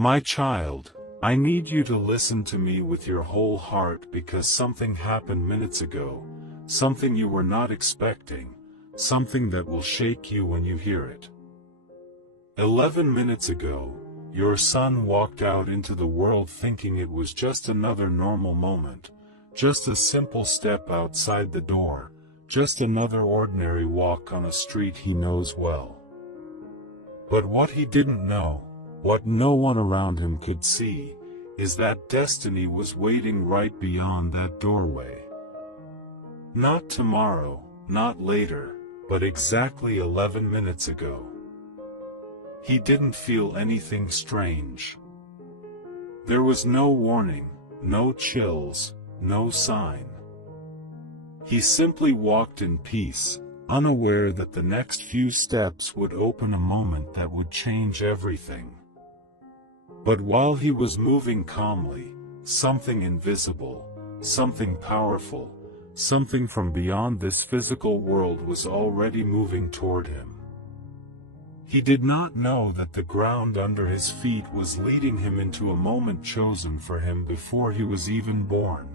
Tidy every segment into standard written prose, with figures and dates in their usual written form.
My child, I need you to listen to me with your whole heart because something happened minutes ago, something you were not expecting, something that will shake you when you hear it. 11 minutes ago, your son walked out into the world thinking it was just another normal moment, just a simple step outside the door, just another ordinary walk on a street he knows well. But what he didn't know, what no one around him could see, is that destiny was waiting right beyond that doorway. Not tomorrow, not later, but exactly 11 minutes ago. He didn't feel anything strange. There was no warning, no chills, no sign. He simply walked in peace, unaware that the next few steps would open a moment that would change everything. But while he was moving calmly, something invisible, something powerful, something from beyond this physical world was already moving toward him. He did not know that the ground under his feet was leading him into a moment chosen for him before he was even born.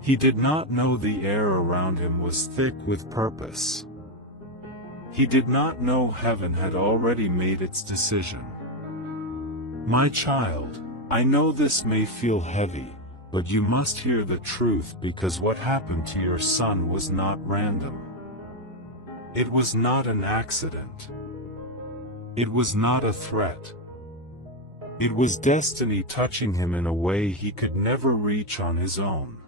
He did not know the air around him was thick with purpose. He did not know heaven had already made its decision. My child, I know this may feel heavy, but you must hear the truth because what happened to your son was not random. It was not an accident. It was not a threat. It was destiny touching him in a way he could never reach on his own.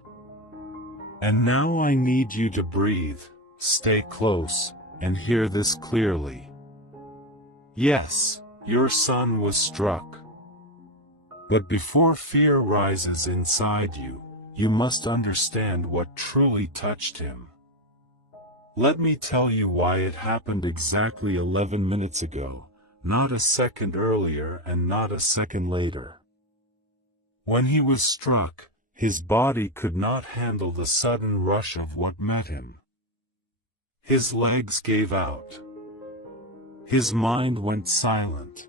And now I need you to breathe, stay close, and hear this clearly. Yes, your son was struck. But before fear rises inside you, you must understand what truly touched him. Let me tell you why it happened exactly 11 minutes ago, not a second earlier and not a second later. When he was struck, his body could not handle the sudden rush of what met him. His legs gave out. His mind went silent.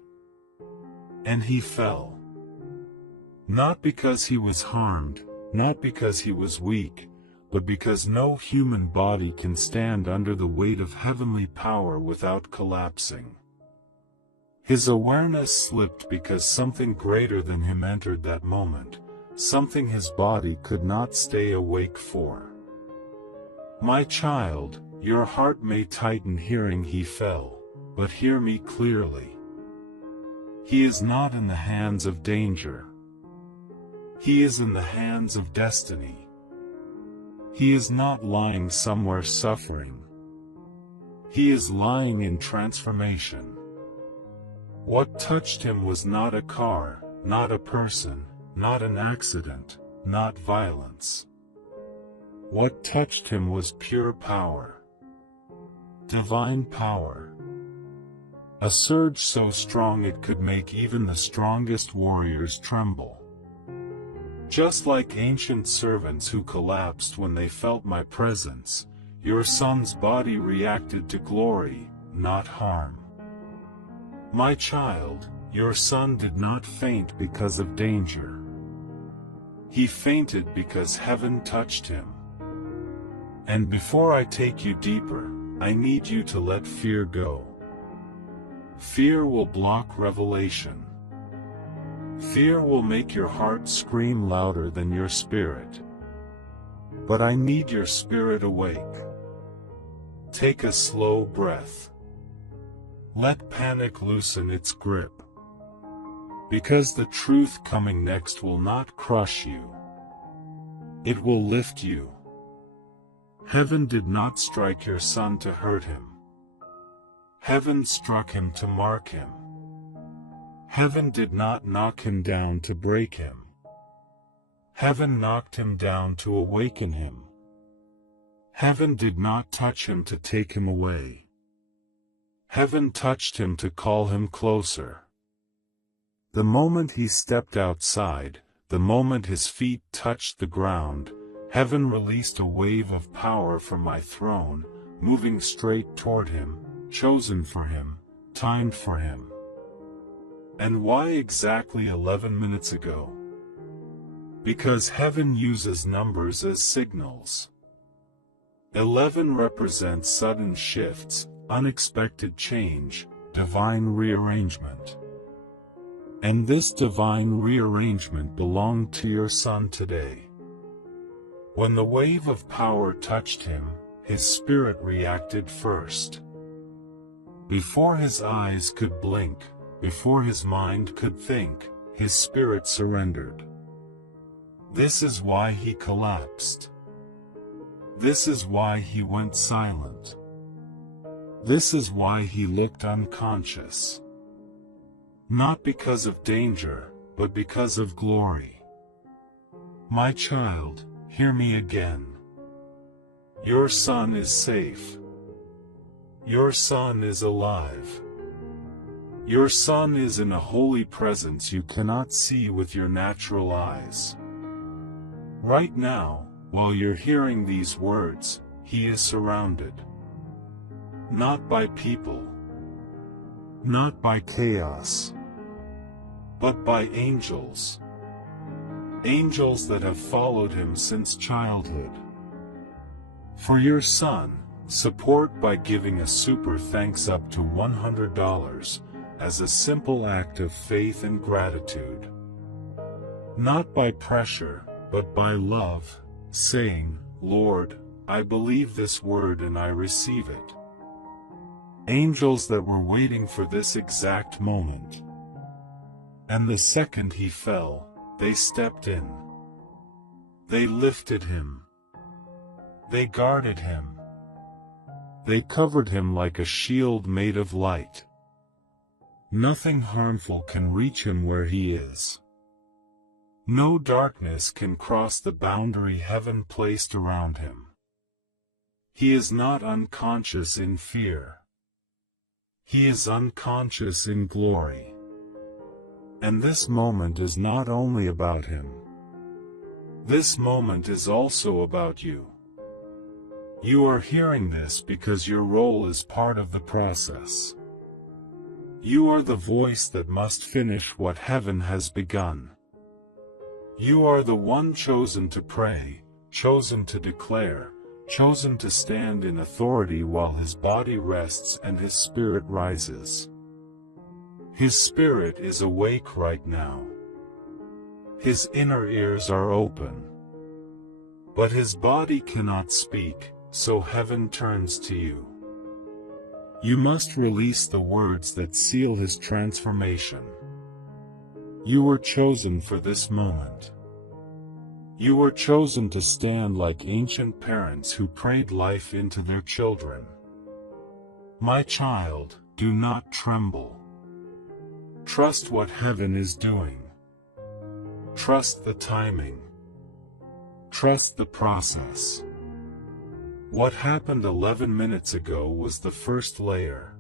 And he fell. Not because he was harmed, not because he was weak, but because no human body can stand under the weight of heavenly power without collapsing. His awareness slipped because something greater than him entered that moment, something his body could not stay awake for. My child, your heart may tighten hearing he fell, but hear me clearly. He is not in the hands of danger. He is in the hands of destiny. He is not lying somewhere suffering. He is lying in transformation. What touched him was not a car, not a person, not an accident, not violence. What touched him was pure power. Divine power. A surge so strong it could make even the strongest warriors tremble. Just like ancient servants who collapsed when they felt my presence, your son's body reacted to glory, not harm. My child, your son did not faint because of danger. He fainted because heaven touched him. And before I take you deeper, I need you to let fear go. Fear will block revelation. Fear will make your heart scream louder than your spirit. But I need your spirit awake. Take a slow breath. Let panic loosen its grip. Because the truth coming next will not crush you. It will lift you. Heaven did not strike your son to hurt him. Heaven struck him to mark him. Heaven did not knock him down to break him. Heaven knocked him down to awaken him. Heaven did not touch him to take him away. Heaven touched him to call him closer. The moment he stepped outside, the moment his feet touched the ground, heaven released a wave of power from my throne, moving straight toward him, chosen for him, timed for him. And why exactly 11 minutes ago? Because heaven uses numbers as signals. 11 represents sudden shifts, unexpected change, divine rearrangement. And this divine rearrangement belonged to your son today. When the wave of power touched him, his spirit reacted first. Before his eyes could blink, before his mind could think, his spirit surrendered. This is why he collapsed. This is why he went silent. This is why he looked unconscious. Not because of danger, but because of glory. My child, hear me again. Your son is safe. Your son is alive. Your son is in a holy presence you cannot see with your natural eyes. Right now, while you're hearing these words, he is surrounded. Not by people. Not by chaos. But by angels. Angels that have followed him since childhood. For your son, support by giving a super thanks up to $100 as a simple act of faith and gratitude. Not by pressure, but by love, saying, Lord, I believe this word and I receive it. Angels that were waiting for this exact moment. And the second he fell, they stepped in. They lifted him. They guarded him. They covered him like a shield made of light. Nothing harmful can reach him where he is. No darkness can cross the boundary heaven placed around him. He is not unconscious in fear. He is unconscious in glory. And this moment is not only about him. This moment is also about you. You are hearing this because your role is part of the process. You are the voice that must finish what heaven has begun. You are the one chosen to pray, chosen to declare, chosen to stand in authority while his body rests and his spirit rises. His spirit is awake right now. His inner ears are open. But his body cannot speak, so heaven turns to you. You must release the words that seal his transformation. You were chosen for this moment. You were chosen to stand like ancient parents who prayed life into their children. My child, do not tremble. Trust what heaven is doing. Trust the timing. Trust the process. What happened 11 minutes ago was the first layer.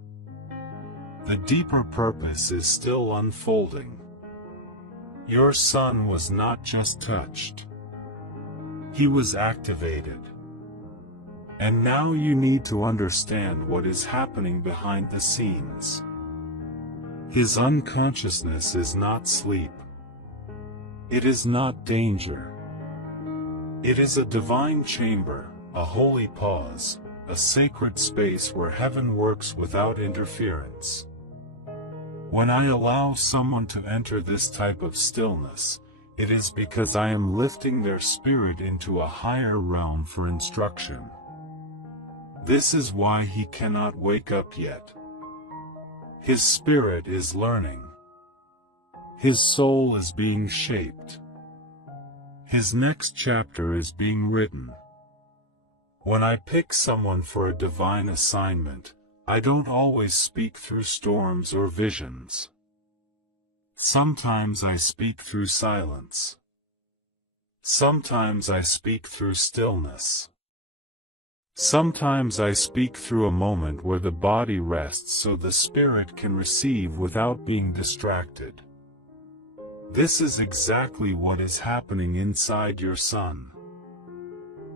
The deeper purpose is still unfolding. Your son was not just touched. He was activated. And now you need to understand what is happening behind the scenes. His unconsciousness is not sleep. It is not danger. It is a divine chamber, a holy pause, a sacred space where heaven works without interference. When I allow someone to enter this type of stillness, it is because I am lifting their spirit into a higher realm for instruction. This is why he cannot wake up yet. His spirit is learning. His soul is being shaped. His next chapter is being written. When I pick someone for a divine assignment, I don't always speak through storms or visions. Sometimes I speak through silence. Sometimes I speak through stillness. Sometimes I speak through a moment where the body rests so the spirit can receive without being distracted. This is exactly what is happening inside your son.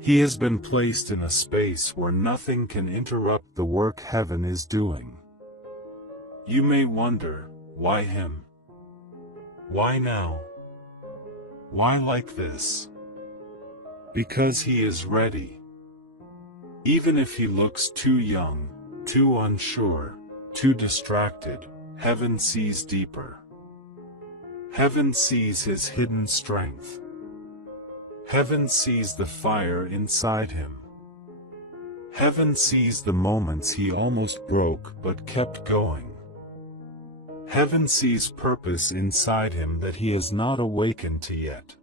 He has been placed in a space where nothing can interrupt the work heaven is doing. You may wonder, why him? Why now? Why like this? Because he is ready. Even if he looks too young, too unsure, too distracted, heaven sees deeper. Heaven sees his hidden strength. Heaven sees the fire inside him. Heaven sees the moments he almost broke but kept going. Heaven sees purpose inside him that he has not awakened to yet.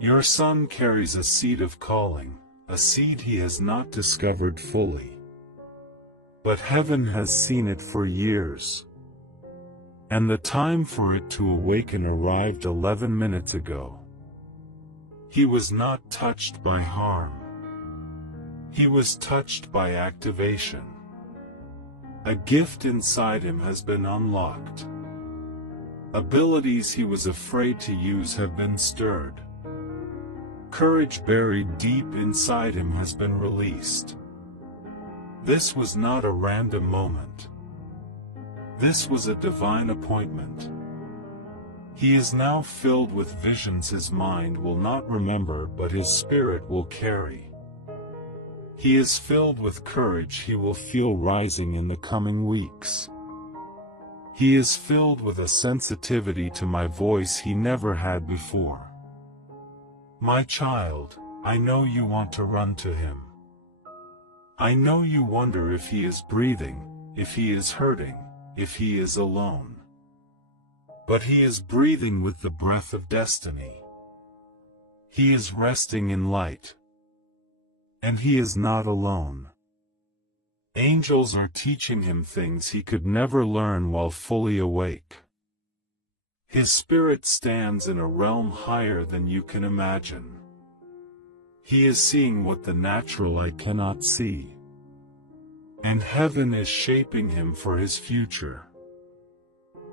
Your son carries a seed of calling, a seed he has not discovered fully. But heaven has seen it for years. And the time for it to awaken arrived 11 minutes ago. He was not touched by harm. He was touched by activation. A gift inside him has been unlocked. Abilities he was afraid to use have been stirred. Courage buried deep inside him has been released. This was not a random moment. This was a divine appointment. He is now filled with visions his mind will not remember but his spirit will carry. He is filled with courage he will feel rising in the coming weeks. He is filled with a sensitivity to my voice he never had before. My child, I know you want to run to him. I know you wonder if he is breathing, if he is hurting, if he is alone. But he is breathing with the breath of destiny. He is resting in light. And he is not alone. Angels are teaching him things he could never learn while fully awake. His spirit stands in a realm higher than you can imagine. He is seeing what the natural eye cannot see. And heaven is shaping him for his future.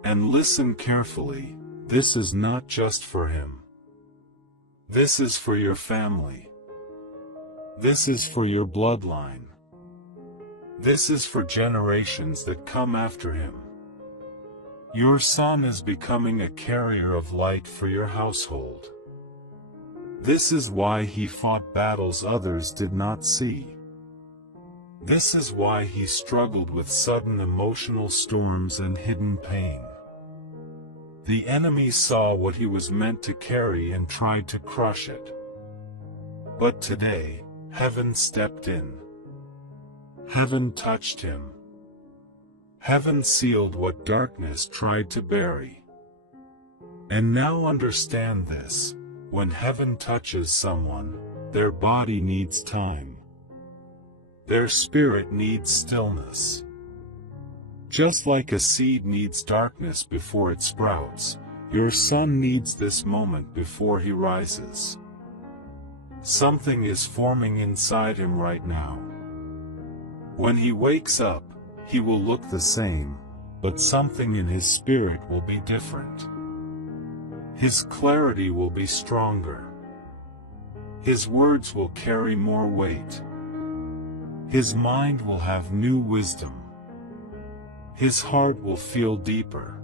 And listen carefully, this is not just for him. This is for your family. This is for your bloodline. This is for generations that come after him. Your son is becoming a carrier of light for your household. This is why he fought battles others did not see. This is why he struggled with sudden emotional storms and hidden pain. The enemy saw what he was meant to carry and tried to crush it. But today, heaven stepped in. Heaven touched him. Heaven sealed what darkness tried to bury. And now understand this, when heaven touches someone, their body needs time. Their spirit needs stillness. Just like a seed needs darkness before it sprouts, your son needs this moment before he rises. Something is forming inside him right now. When he wakes up, he will look the same, but something in his spirit will be different. His clarity will be stronger. His words will carry more weight. His mind will have new wisdom. His heart will feel deeper.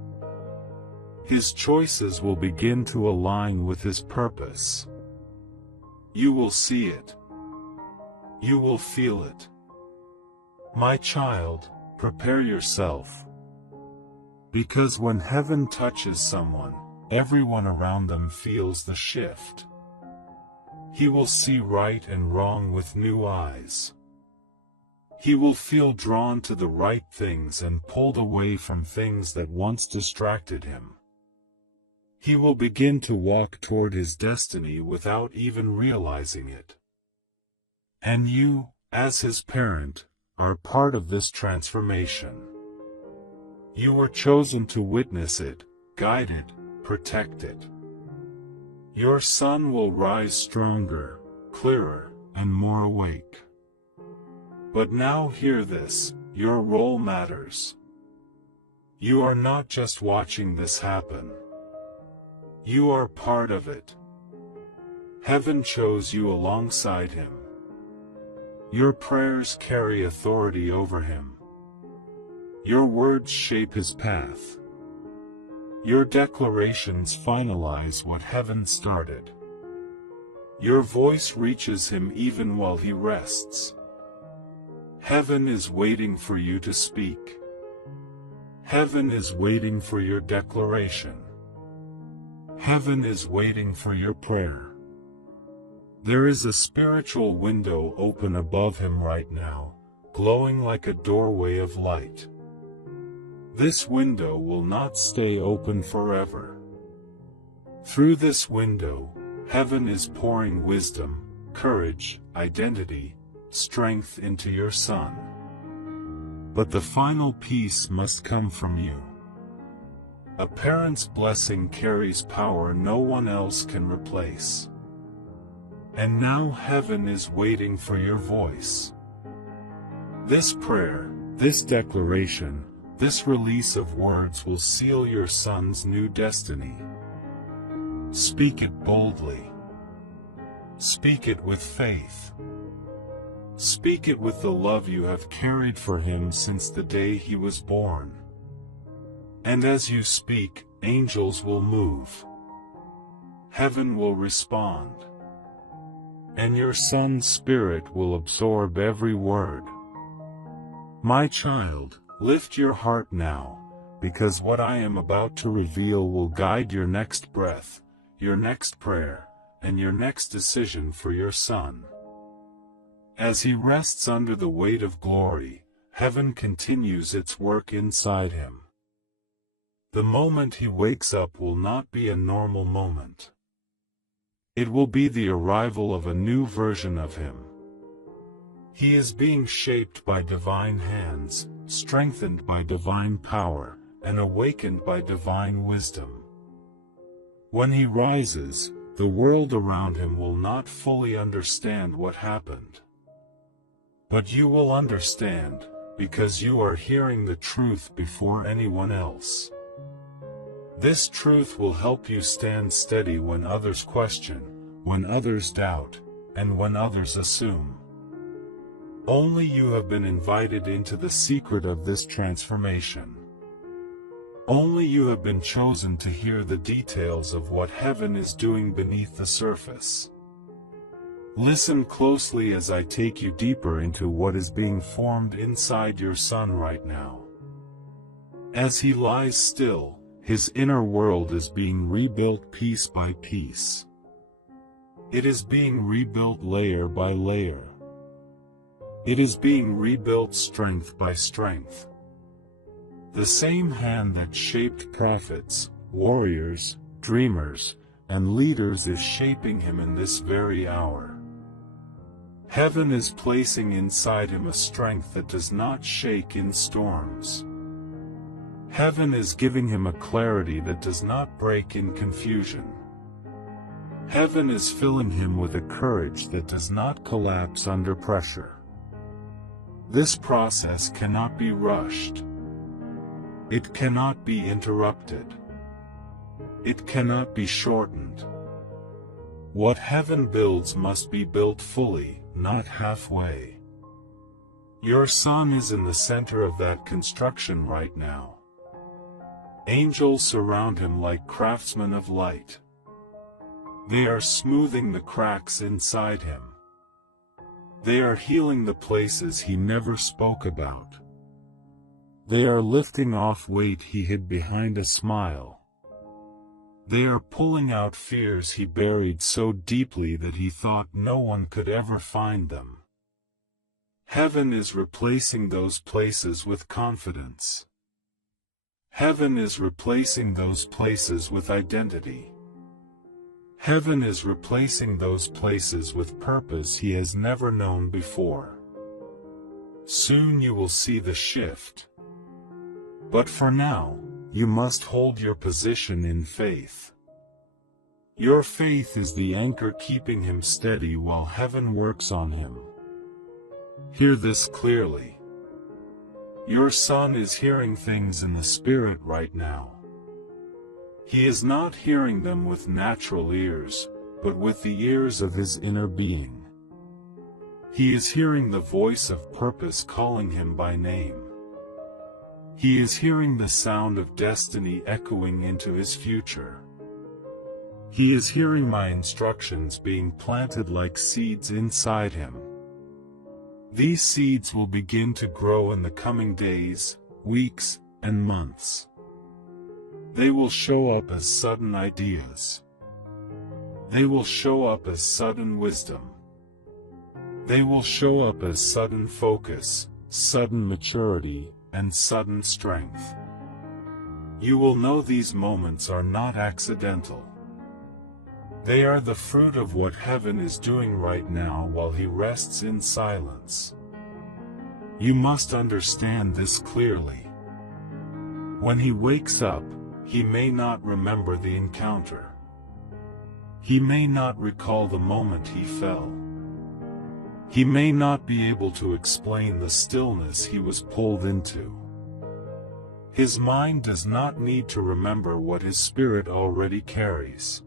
His choices will begin to align with his purpose. You will see it. You will feel it. My child, prepare yourself. Because when heaven touches someone, everyone around them feels the shift. He will see right and wrong with new eyes. He will feel drawn to the right things and pulled away from things that once distracted him. He will begin to walk toward his destiny without even realizing it. And you, as his parent, are part of this transformation. You were chosen to witness it, guide it, protect it. Your son will rise stronger, clearer, and more awake. But now hear this, your role matters. You are not just watching this happen. You are part of it. Heaven chose you alongside him. Your prayers carry authority over him. Your words shape his path. Your declarations finalize what heaven started. Your voice reaches him even while he rests. Heaven is waiting for you to speak. Heaven is waiting for your declaration. Heaven is waiting for your prayer. There is a spiritual window open above him right now, glowing like a doorway of light. This window will not stay open forever. Through this window, heaven is pouring wisdom, courage, identity, strength into your son. But the final piece must come from you. A parent's blessing carries power no one else can replace. And now heaven is waiting for your voice. This prayer, this declaration, this release of words will seal your son's new destiny. Speak it boldly. Speak it with faith. Speak it with the love you have carried for him since the day he was born. And as you speak, angels will move. Heaven will respond. And your son's spirit will absorb every word. My child, lift your heart now, because what I am about to reveal will guide your next breath, your next prayer, and your next decision for your son. As he rests under the weight of glory, heaven continues its work inside him. The moment he wakes up will not be a normal moment. It will be the arrival of a new version of him. He is being shaped by divine hands, strengthened by divine power, and awakened by divine wisdom. When he rises, the world around him will not fully understand what happened. But you will understand, because you are hearing the truth before anyone else. This truth will help you stand steady when others question, when others doubt, and when others assume. Only you have been invited into the secret of this transformation. Only you have been chosen to hear the details of what heaven is doing beneath the surface. Listen closely as I take you deeper into what is being formed inside your son right now. As he lies still, his inner world is being rebuilt piece by piece. It is being rebuilt layer by layer. It is being rebuilt strength by strength. The same hand that shaped prophets, warriors, dreamers, and leaders is shaping him in this very hour. Heaven is placing inside him a strength that does not shake in storms. Heaven is giving him a clarity that does not break in confusion. Heaven is filling him with a courage that does not collapse under pressure. This process cannot be rushed. It cannot be interrupted. It cannot be shortened. What heaven builds must be built fully, not halfway. Your son is in the center of that construction right now. Angels surround him like craftsmen of light. They are smoothing the cracks inside him. They are healing the places he never spoke about. They are lifting off weight he hid behind a smile. They are pulling out fears he buried so deeply that he thought no one could ever find them. Heaven is replacing those places with confidence. Heaven is replacing those places with identity. Heaven is replacing those places with purpose he has never known before. Soon you will see the shift. But for now, you must hold your position in faith. Your faith is the anchor keeping him steady while heaven works on him. Hear this clearly. Your son is hearing things in the spirit right now. He is not hearing them with natural ears, but with the ears of his inner being. He is hearing the voice of purpose calling him by name. He is hearing the sound of destiny echoing into his future. He is hearing my instructions being planted like seeds inside him. These seeds will begin to grow in the coming days, weeks, and months. They will show up as sudden ideas. They will show up as sudden wisdom. They will show up as sudden focus, sudden maturity, and sudden strength. You will know these moments are not accidental. They are the fruit of what heaven is doing right now while he rests in silence. You must understand this clearly. When he wakes up, he may not remember the encounter. He may not recall the moment he fell. He may not be able to explain the stillness he was pulled into. His mind does not need to remember what his spirit already carries.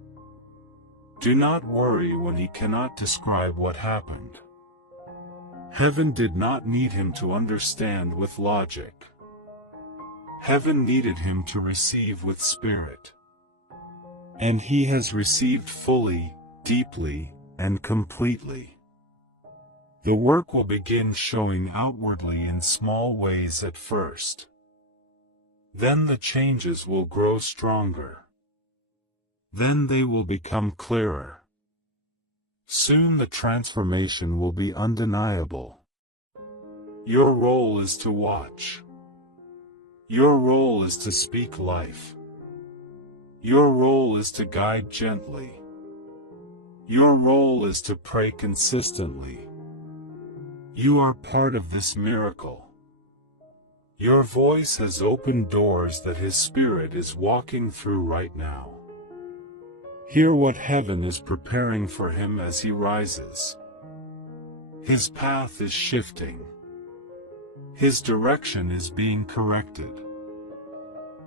Do not worry when he cannot describe what happened. Heaven did not need him to understand with logic. Heaven needed him to receive with spirit. And he has received fully, deeply, and completely. The work will begin showing outwardly in small ways at first. Then the changes will grow stronger. Then they will become clearer. Soon the transformation will be undeniable. Your role is to watch. Your role is to speak life. Your role is to guide gently. Your role is to pray consistently. You are part of this miracle. Your voice has opened doors that his spirit is walking through right now. Hear what heaven is preparing for him as he rises. His path is shifting. His direction is being corrected.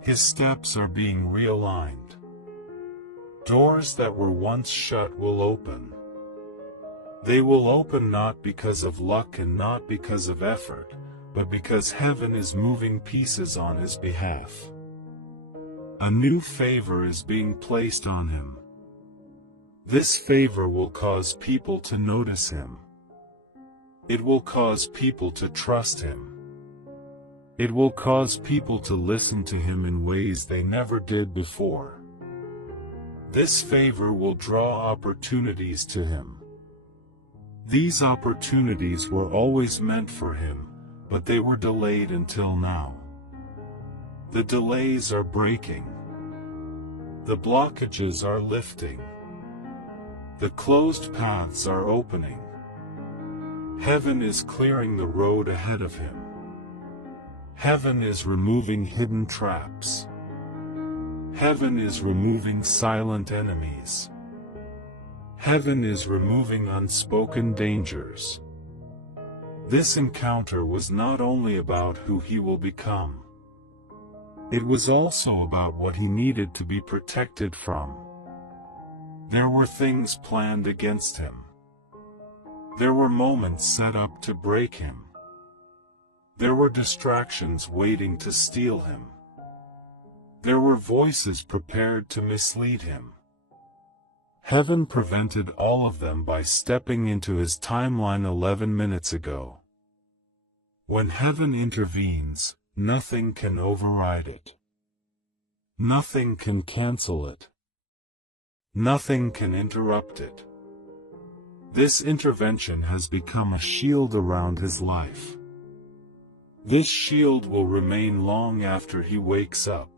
His steps are being realigned. Doors that were once shut will open. They will open not because of luck and not because of effort, but because heaven is moving pieces on his behalf. A new favor is being placed on him. This favor will cause people to notice him. It will cause people to trust him. It will cause people to listen to him in ways they never did before. This favor will draw opportunities to him. These opportunities were always meant for him, but they were delayed until now. The delays are breaking. The blockages are lifting. The closed paths are opening. Heaven is clearing the road ahead of him. Heaven is removing hidden traps. Heaven is removing silent enemies. Heaven is removing unspoken dangers. This encounter was not only about who he will become. It was also about what he needed to be protected from. There were things planned against him. There were moments set up to break him. There were distractions waiting to steal him. There were voices prepared to mislead him. Heaven prevented all of them by stepping into his timeline 11 minutes ago. When heaven intervenes, nothing can override it. Nothing can cancel it. Nothing can interrupt it. This intervention has become a shield around his life. This shield will remain long after he wakes up.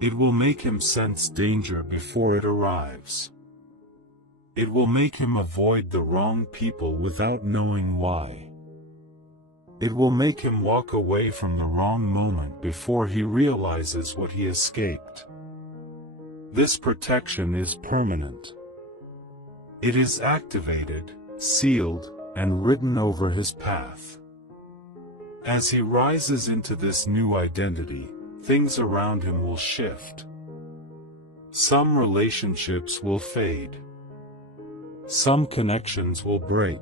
It will make him sense danger before it arrives. It will make him avoid the wrong people without knowing why. It will make him walk away from the wrong moment before he realizes what he escaped. This protection is permanent. It is activated, sealed, and written over his path. As he rises into this new identity, things around him will shift. Some relationships will fade. Some connections will break.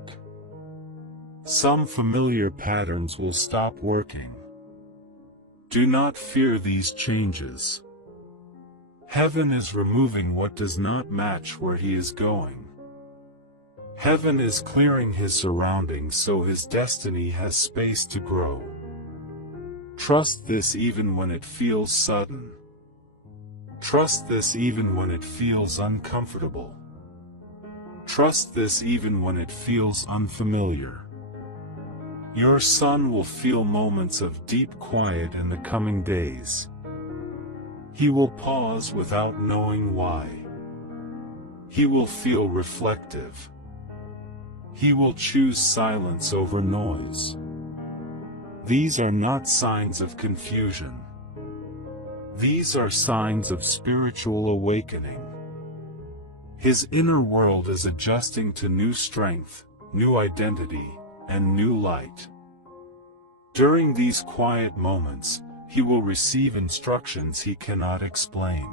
Some familiar patterns will stop working. Do not fear these changes. Heaven is removing what does not match where he is going. Heaven is clearing his surroundings so his destiny has space to grow. Trust this even when it feels sudden. Trust this even when it feels uncomfortable. Trust this even when it feels unfamiliar. Your son will feel moments of deep quiet in the coming days. He will pause without knowing why. He will feel reflective. He will choose silence over noise. These are not signs of confusion. These are signs of spiritual awakening. His inner world is adjusting to new strength, new identity, and new light. During these quiet moments, he will receive instructions he cannot explain.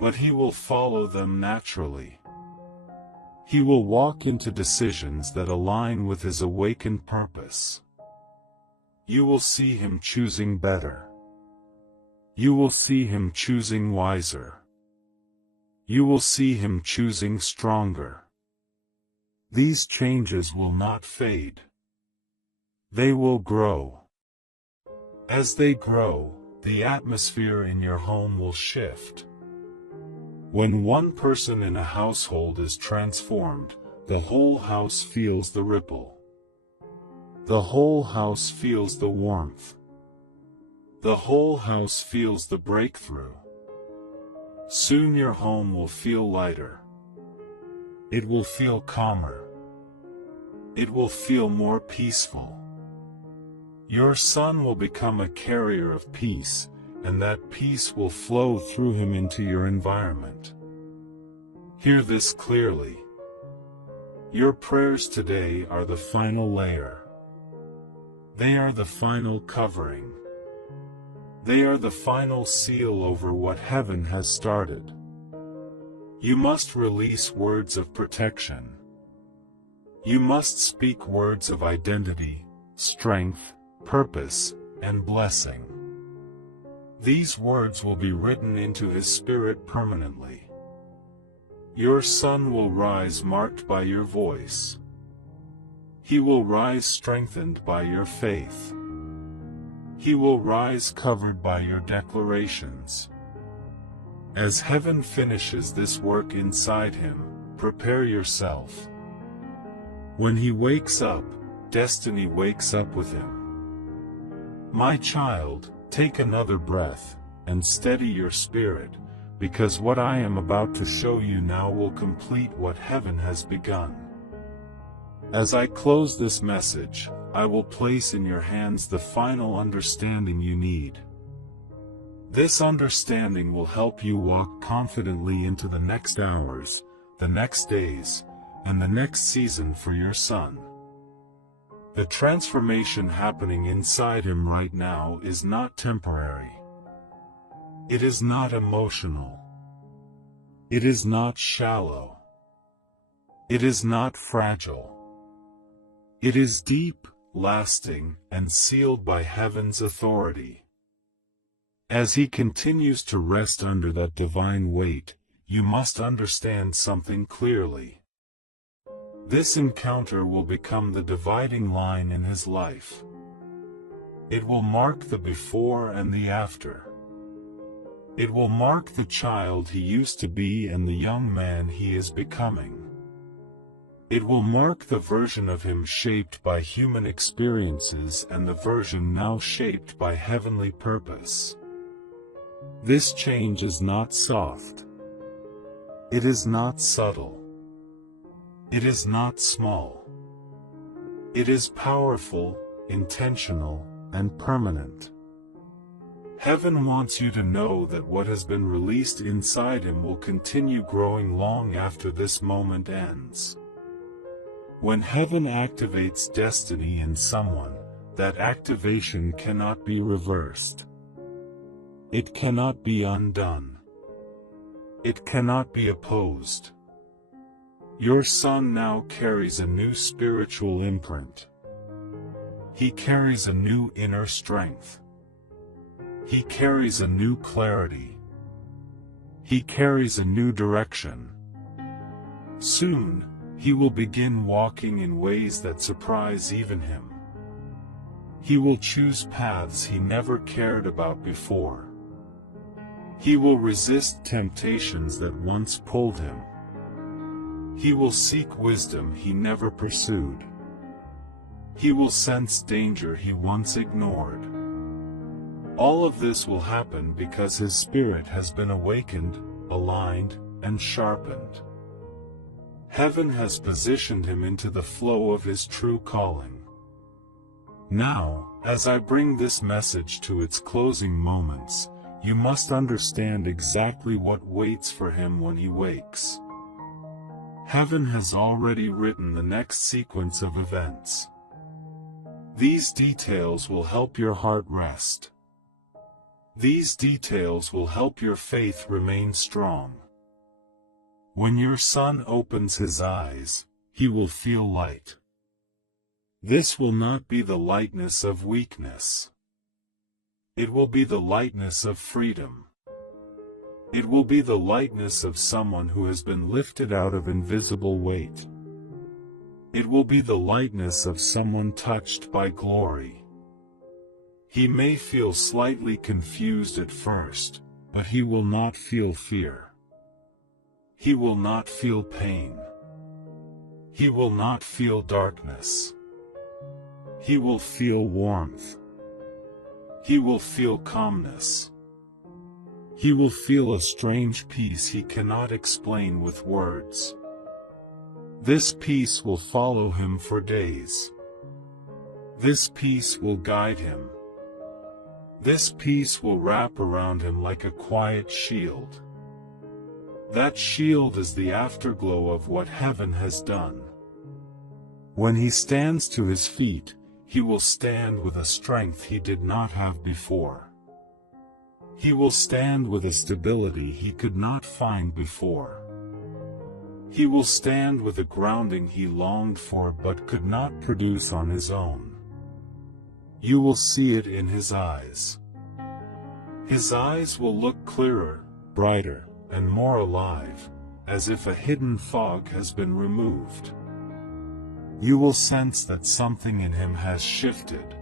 But he will follow them naturally. He will walk into decisions that align with his awakened purpose. You will see him choosing better. You will see him choosing wiser. You will see him choosing stronger. These changes will not fade. They will grow. As they grow, the atmosphere in your home will shift. When one person in a household is transformed, the whole house feels the ripple. The whole house feels the warmth. The whole house feels the breakthrough. Soon your home will feel lighter. It will feel calmer. It will feel more peaceful. Your son will become a carrier of peace, and that peace will flow through him into your environment. Hear this clearly. Your prayers today are the final layer. They are the final covering. They are the final seal over what heaven has started. You must release words of protection. You must speak words of identity, strength, purpose, and blessing. These words will be written into his spirit permanently. Your son will rise marked by your voice. He will rise strengthened by your faith. He will rise covered by your declarations. As heaven finishes this work inside him, prepare yourself. When he wakes up, destiny wakes up with him. My child, take another breath, and steady your spirit, because what I am about to show you now will complete what heaven has begun. As I close this message, I will place in your hands the final understanding you need. This understanding will help you walk confidently into the next hours, the next days, and the next season for your son. The transformation happening inside him right now is not temporary. It is not emotional. It is not shallow. It is not fragile. It is deep, lasting, and sealed by heaven's authority. As he continues to rest under that divine weight, you must understand something clearly. This encounter will become the dividing line in his life. It will mark the before and the after. It will mark the child he used to be and the young man he is becoming. It will mark the version of him shaped by human experiences and the version now shaped by heavenly purpose. This change is not soft. It is not subtle. It is not small. It is powerful, intentional, and permanent. Heaven wants you to know that what has been released inside him will continue growing long after this moment ends. When heaven activates destiny in someone, that activation cannot be reversed. It cannot be undone. It cannot be opposed. Your son now carries a new spiritual imprint. He carries a new inner strength. He carries a new clarity. He carries a new direction. Soon, he will begin walking in ways that surprise even him. He will choose paths he never cared about before. He will resist temptations that once pulled him. He will seek wisdom he never pursued. He will sense danger he once ignored. All of this will happen because his spirit has been awakened, aligned, and sharpened. Heaven has positioned him into the flow of his true calling. Now, as I bring this message to its closing moments, you must understand exactly what waits for him when he wakes. Heaven has already written the next sequence of events. These details will help your heart rest. These details will help your faith remain strong. When your son opens his eyes, he will feel light. This will not be the lightness of weakness. It will be the lightness of freedom. It will be the lightness of someone who has been lifted out of invisible weight. It will be the lightness of someone touched by glory. He may feel slightly confused at first, but he will not feel fear. He will not feel pain. He will not feel darkness. He will feel warmth. He will feel calmness. He will feel a strange peace he cannot explain with words. This peace will follow him for days. This peace will guide him. This peace will wrap around him like a quiet shield. That shield is the afterglow of what heaven has done. When he stands to his feet, he will stand with a strength he did not have before. He will stand with a stability he could not find before. He will stand with a grounding he longed for but could not produce on his own. You will see it in his eyes. His eyes will look clearer, brighter, and more alive, as if a hidden fog has been removed. You will sense that something in him has shifted.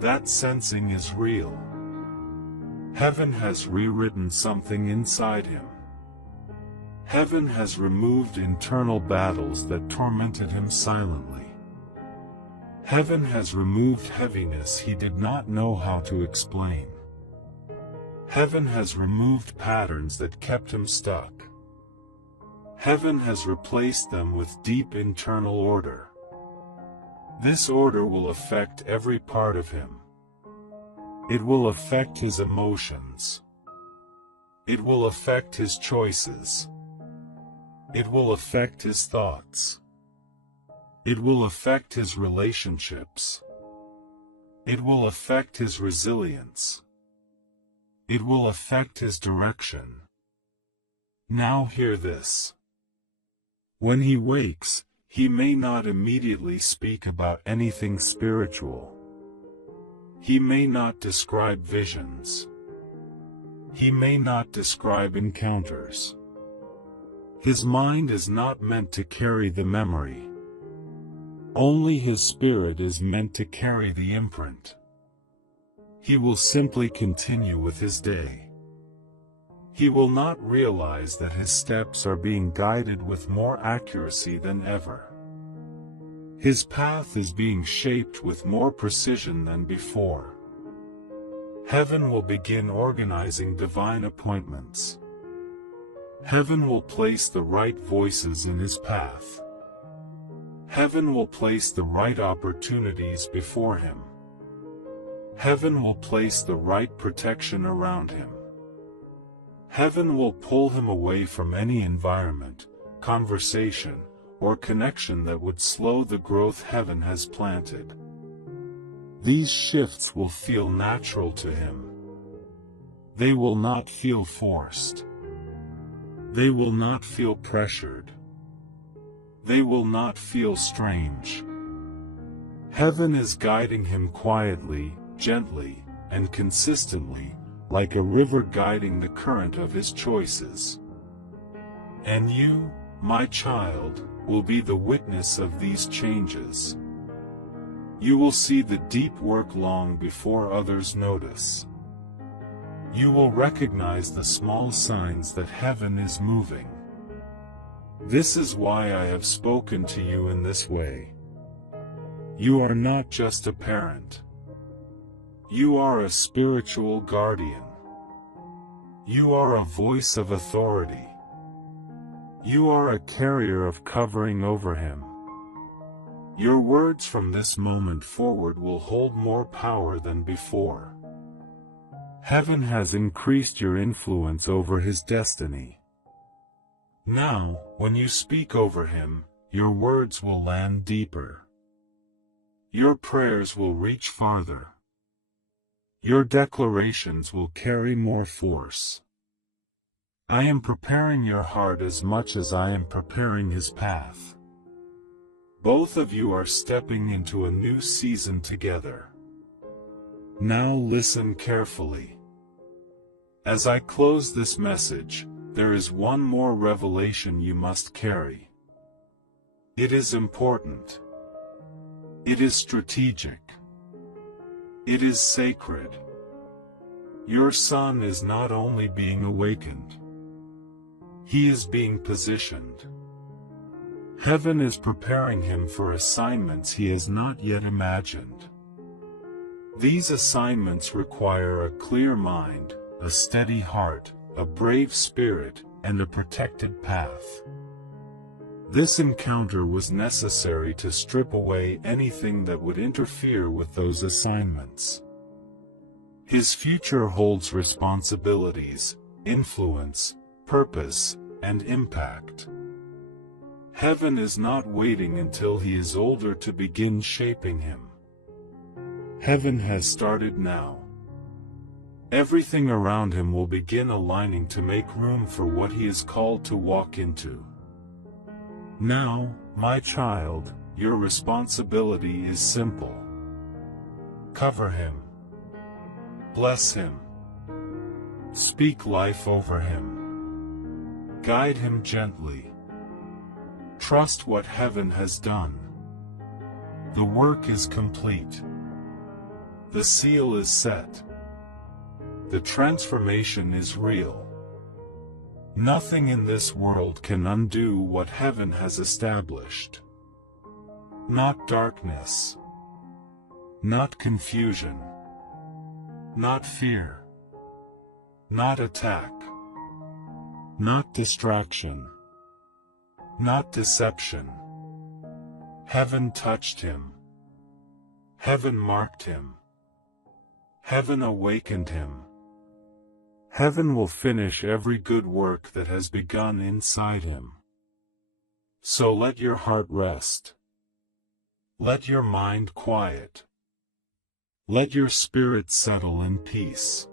That sensing is real. Heaven has rewritten something inside him. Heaven has removed internal battles that tormented him silently. Heaven has removed heaviness he did not know how to explain. Heaven has removed patterns that kept him stuck. Heaven has replaced them with deep internal order. This order will affect every part of him. It will affect his emotions. It will affect his choices. It will affect his thoughts. It will affect his relationships. It will affect his resilience. It will affect his direction. Now hear this. When he wakes, he may not immediately speak about anything spiritual. He may not describe visions. He may not describe encounters. His mind is not meant to carry the memory. Only his spirit is meant to carry the imprint. He will simply continue with his day. He will not realize that his steps are being guided with more accuracy than ever. His path is being shaped with more precision than before. Heaven will begin organizing divine appointments. Heaven will place the right voices in his path. Heaven will place the right opportunities before him. Heaven will place the right protection around him. Heaven will pull him away from any environment, conversation, or connection that would slow the growth heaven has planted. These shifts will feel natural to him. They will not feel forced. They will not feel pressured. They will not feel strange. Heaven is guiding him quietly, gently, and consistently, like a river guiding the current of his choices. And you, my child, will be the witness of these changes. You will see the deep work long before others notice. You will recognize the small signs that heaven is moving. This is why I have spoken to you in this way. You are not just a parent. You are a spiritual guardian. You are a voice of authority. You are a carrier of covering over him. Your words from this moment forward will hold more power than before. Heaven has increased your influence over his destiny. Now, when you speak over him, your words will land deeper. Your prayers will reach farther. Your declarations will carry more force. I am preparing your heart as much as I am preparing his path. Both of you are stepping into a new season together. Now listen carefully. As I close this message, there is one more revelation you must carry. It is important. It is strategic. It is sacred. Your son is not only being awakened. He is being positioned. Heaven is preparing him for assignments he has not yet imagined. These assignments require a clear mind, a steady heart, a brave spirit, and a protected path. This encounter was necessary to strip away anything that would interfere with those assignments. His future holds responsibilities, influence, purpose, and impact. Heaven is not waiting until he is older to begin shaping him. Heaven has started now. Everything around him will begin aligning to make room for what he is called to walk into. Now, my child, your responsibility is simple. Cover him. Bless him. Speak life over him. Guide him gently. Trust what heaven has done. The work is complete. The seal is set. The transformation is real. Nothing in this world can undo what heaven has established. Not darkness. Not confusion. Not fear. Not attack. Not distraction. Not deception. Heaven touched him. Heaven marked him. Heaven awakened him. Heaven will finish every good work that has begun inside him. So let your heart rest. Let your mind quiet. Let your spirit settle in peace.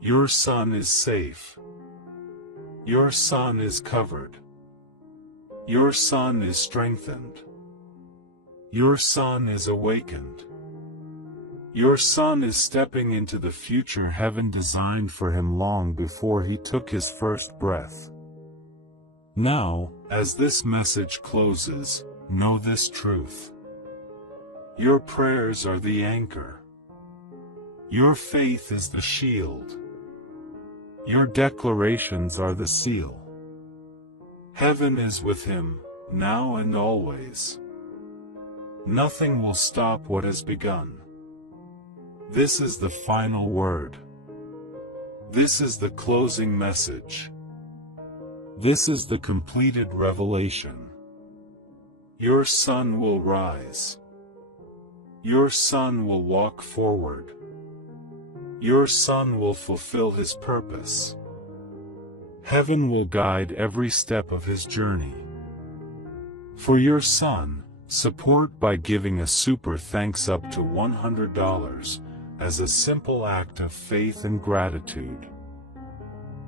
Your son is safe. Your son is covered. Your son is strengthened. Your son is awakened. Your son is stepping into the future heaven designed for him long before he took his first breath. Now, as this message closes, know this truth. Your prayers are the anchor. Your faith is the shield. Your declarations are the seal. Heaven is with him, now and always. Nothing will stop what has begun. This is the final word. This is the closing message. This is the completed revelation. Your son will rise. Your son will walk forward. Your son will fulfill his purpose. Heaven will guide every step of his journey. For your son, support by giving a super thanks up to $100 as a simple act of faith and gratitude.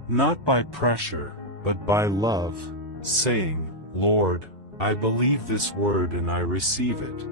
Not by pressure, but by love, saying, Lord, I believe this word and I receive it.